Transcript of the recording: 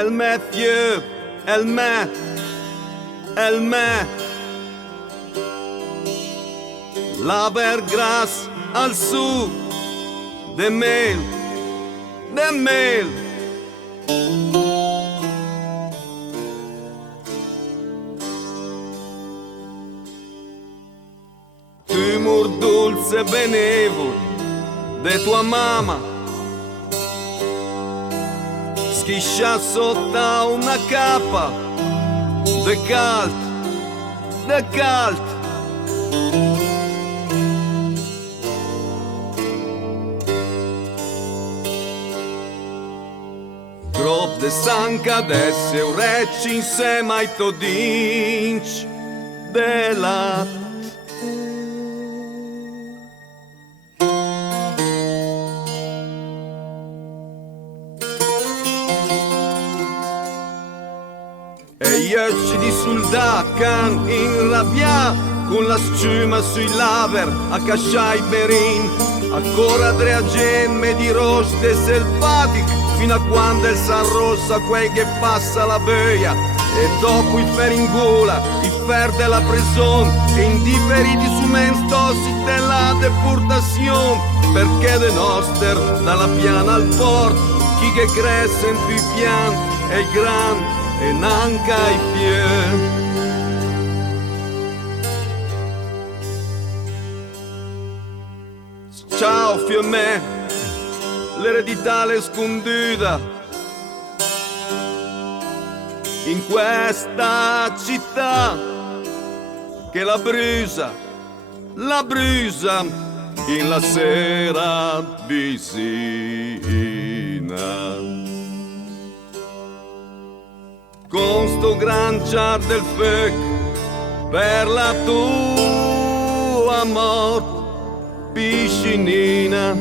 Elle met vieux, elle met la vergras al su de mel. Tumor dulce benevol de tua mamma schiscia sotto una capa de calt. Grop de sanca desse u reci insieme ai todinci de lat. E gli occhi di soldacan in rabbia con la sciuma sui laver a casciai berin ancora drea gemme di roste selvatic fino a quando il San Rossa quel che passa la böia e dopo i feringula i fer della prison e indifferiti su menstosi della deportazione perché de noster dalla piana al port chi che cresce in più pian è il gran e nanca i piedi. Ciao fiume, l'eredità l'è sconduta in questa città che la brusa in la sera vicina. Con sto gran char del fec per la tua morte piscinina.